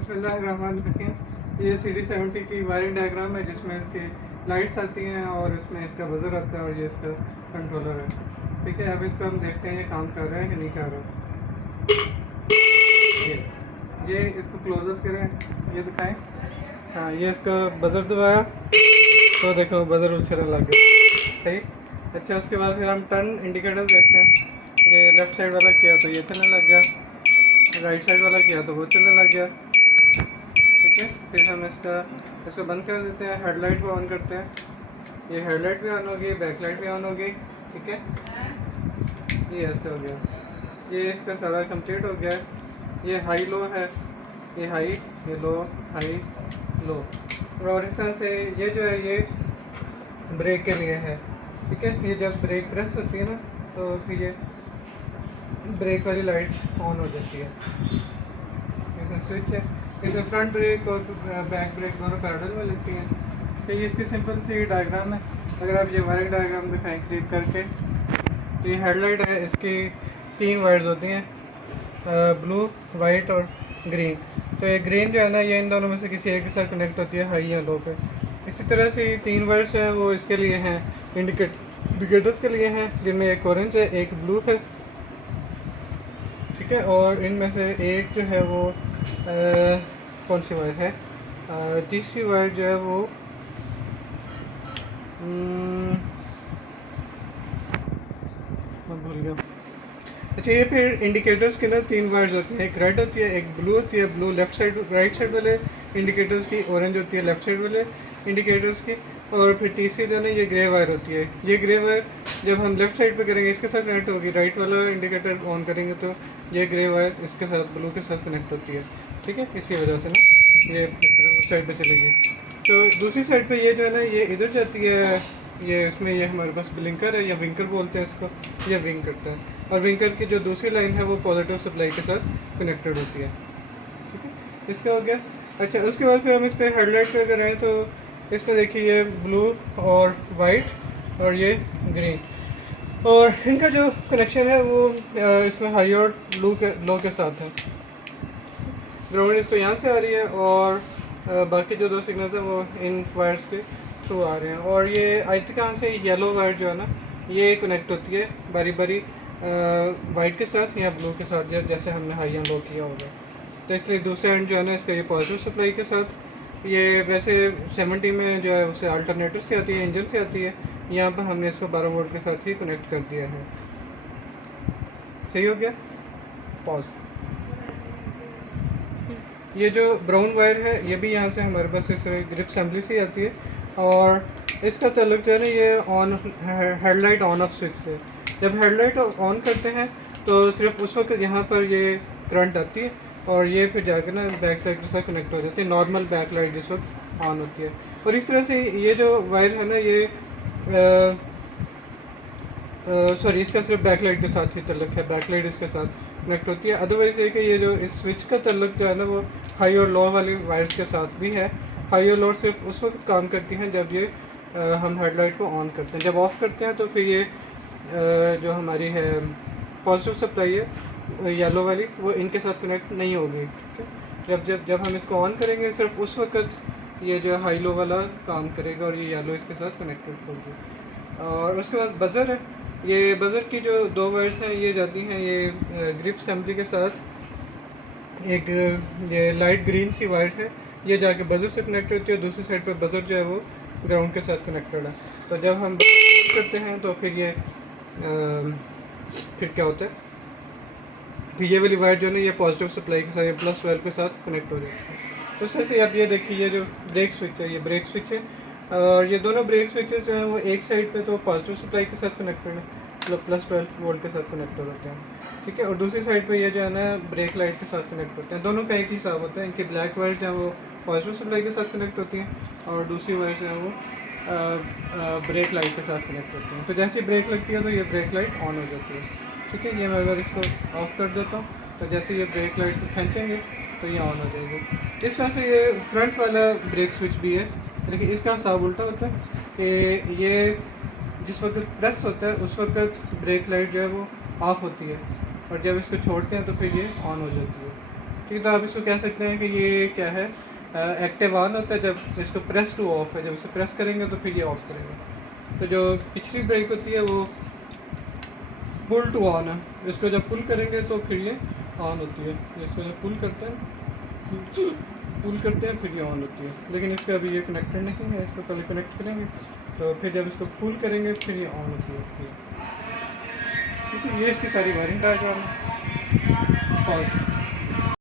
बिस्मिल्लाहिर्रहमानिर्रहीम। ये CD70 की वायरिंग डायग्राम है जिसमें इसकी लाइट्स आती हैं और इसमें इसका बजर आता है और ये इसका कंट्रोलर है। ठीक है, अब इसको हम देखते हैं ये काम कर रहा है कि नहीं कर रहा। ये इसको क्लोजअप करें, ये दिखाएं। हाँ, ये इसका बजर दबाया तो देखो बजर उछलने लग गया। सही। अच्छा, उसके बाद फिर हम टर्न इंडिकेटर्स देखते हैं। ये लेफ़्ट साइड वाला किया तो ये चलने लग गया, राइट साइड वाला किया तो वो चलने लग गया। ठीक है, फिर हम इसको बंद कर देते हैं, हेडलाइट को ऑन करते हैं। ये हेडलाइट भी ऑन होगी, बैकलाइट भी ऑन होगी। ठीक है, ये ऐसे हो गया। ये इसका सारा कंप्लीट हो गया है। ये हाई लो है, ये हाई, ये लो, हाई, लो। और इस तरह से ये जो है ये ब्रेक के लिए है। ठीक है, ये जब ब्रेक प्रेस होती है ना तो फिर ये ब्रेक वाली लाइट ऑन हो जाती है। इसमें स्विच है, इसमें फ्रंट ब्रेक और बैक ब्रेक दोनों पैरेलल में लगती हैं। तो ये इसकी सिंपल सी डायग्राम है। अगर आप ये वायरिंग डायग्राम दिखाएं क्लिक करके, तो ये हेडलाइट है, इसकी 3 वायर्स होती हैं, ब्लू, वाइट और ग्रीन। तो ये ग्रीन जो है ना, ये इन दोनों में से किसी एक के साथ कनेक्ट होती है, हाई या लो पे। इसी तरह से 3 वायर्स हैं वो इसके लिए हैं, इंडिकेटर्स के लिए हैं, जिनमें एक ऑरेंज है, एक ब्लू है। ठीक है, और इनमें से एक जो है वो कौन सी वायर है, तीसरी वायर जो है वो मैं भूल गया। अच्छा, ये फिर इंडिकेटर्स के ना 3 वायर्स होती हैं, एक रेड होती है, एक ब्लू होती है। Blue left side, right side वाले इंडिकेटर्स की, ऑरेंज होती है लेफ्ट साइड वाले इंडिकेटर्स की। और फिर तीसरी जो है ना ये ग्रे वायर होती है। ये ग्रे वायर जब हम लेफ्ट साइड पे करेंगे इसके साथ कनेक्ट होगी, राइट वाला इंडिकेटर ऑन करेंगे तो ये ग्रे वायर इसके साथ, ब्लू के साथ कनेक्ट होती है। ठीक है, इसी वजह से ना ये इस तरह उस साइड पे चलेगी। तो दूसरी साइड पे ये जो है ना ये इधर जाती है, ये इसमें ये हमारे पास ब्लिंकर है या विंकर बोलते हैं इसको, ये विंक करता है। और विंकर की जो दूसरी लाइन है वो पॉजिटिव सप्लाई के साथ कनेक्टेड होती है। ठीक है, इसका हो गया। अच्छा, उसके बाद फिर हम इस पर हेडलाइट पे करें तो इसमें देखिए ये ब्लू और वाइट और ये ग्रीन, और इनका जो कनेक्शन है वो इसमें हाई और लो के साथ है। ग्राउंड इसको यहाँ से आ रही है और बाकी जो 2 सिग्नल्स हैं वो इन वायर्स के थ्रू आ रहे हैं। और ये आई थिंक कहाँ से येलो वायर जो है ना ये कनेक्ट होती है बारी बारी वाइट के साथ या ब्लू के साथ, जैसे हमने हाई या लो किया होगा। तो इसलिए दूसरे एंड जो है ना इसका ये पॉजिटिव सप्लाई के साथ, ये वैसे 70 में जो है उसे अल्टरनेटर से आती है, इंजन से आती है। यहाँ पर हमने इसको 12 वोल्ट के साथ ही कनेक्ट कर दिया है। सही हो गया, पॉज। ये जो ब्राउन वायर है ये भी यहाँ से हमारे पास इस ग्रिप असेंबली से ही आती है, और इसका ताल्लुक जो है ना ये on headlight on off switch से। जब हेडलाइट ऑन करते हैं तो सिर्फ उस वक्त यहाँ पर ये करंट आती है और ये फिर जाकर ना बैक लाइट के साथ कनेक्ट हो जाती है, नॉर्मल बैक लाइट जिस वक्त ऑन होती है। और इस तरह से ये जो वायर है ना ये सॉरी इसका सिर्फ बैक लाइट के साथ ही ताल्लुक है, बैक लाइट इसके साथ कनेक्ट होती है। अदरवाइज़ ये कि ये जो इस स्विच का ताल्लुक जो है ना वो हाई और लो वाली वायर्स के साथ भी है। हाई और लो सिर्फ उस वक्त काम करती हैं जब ये हम हेडलाइट को ऑन करते हैं। जब ऑफ़ करते हैं तो फिर ये जो हमारी है पॉजिटिव सप्लाई है येलो वाली वो इनके साथ कनेक्ट नहीं होगी। ठीक है, जब जब जब हम इसको ऑन करेंगे सिर्फ उस वक्त ये जो हाई लो वाला काम करेगा और ये येलो इसके साथ कनेक्टेड होगी। और उसके बाद बज़र है, ये बज़र की जो 2 वायर्स हैं ये जाती हैं ये ग्रिप असेंबली के साथ। एक ये लाइट ग्रीन सी वायर है, ये जाके बज़र से कनेक्ट होती है, दूसरी साइड पर बज़र जो है वो ग्राउंड के साथ कनेक्टेड है। तो जब हम ऑन करते हैं तो फिर ये फिर क्या होता है, फिर ये वाली वायर जो है ना ये पॉजिटिव सप्लाई के साथ, ये +12 के साथ कनेक्ट हो जाती है। उस तरह से आप ये देखिए ये जो ब्रेक स्विच है ये ब्रेक स्विच है, और ये दोनों ब्रेक स्विचेस जो हैं वो एक साइड पे तो पॉजिटिव सप्लाई के साथ कनेक्टेड है, मतलब +12 वोल्ट के साथ कनेक्टेड होते हैं। ठीक है, और दूसरी साइड पे ये जो है ना ब्रेक लाइट के साथ कनेक्ट होते हैं। दोनों का एक ही हिसाब होता है, इनकी ब्लैक वायर जो है वो पॉजिटिव सप्लाई के साथ कनेक्ट होती हैं और दूसरी वायर जो है वो ब्रेक लाइट के साथ कनेक्ट होती हैं। तो जैसे ही ब्रेक लगती है तो ये ब्रेक लाइट ऑन हो जाती है। ठीक है, ये मैं अगर इसको ऑफ़ कर देता हूँ तो जैसे ये ब्रेक लाइट को खींचेंगे तो ये ऑन हो जाएगी। इस तरह से ये फ्रंट वाला ब्रेक स्विच भी है, लेकिन इसका हिसाब उल्टा होता है कि ये जिस वक्त प्रेस होता है उस वक्त ब्रेक लाइट जो है वो ऑफ़ होती है और जब इसको छोड़ते हैं तो फिर ये ऑन हो जाती है। ठीक है, तो आप इसको कह सकते हैं कि ये क्या है, एक्टिव ऑन होता है जब इसको प्रेस टू ऑफ है, जब इसे प्रेस करेंगे तो फिर ये ऑफ करेगा। तो जो पिछली ब्रेक होती है वो पुल टू ऑन है, इसको जब पुल करेंगे तो फिर ये ऑन होती है। इसको जब पुल करते हैं फिर ये ऑन होती है, लेकिन इसका अभी ये कनेक्टेड नहीं है, इसको पहले कनेक्ट करेंगे तो फिर जब इसको पुल करेंगे फिर ये ऑन होती है। ठीक है, ये इसकी सारी वायरिंग डायग्राम है। पॉज।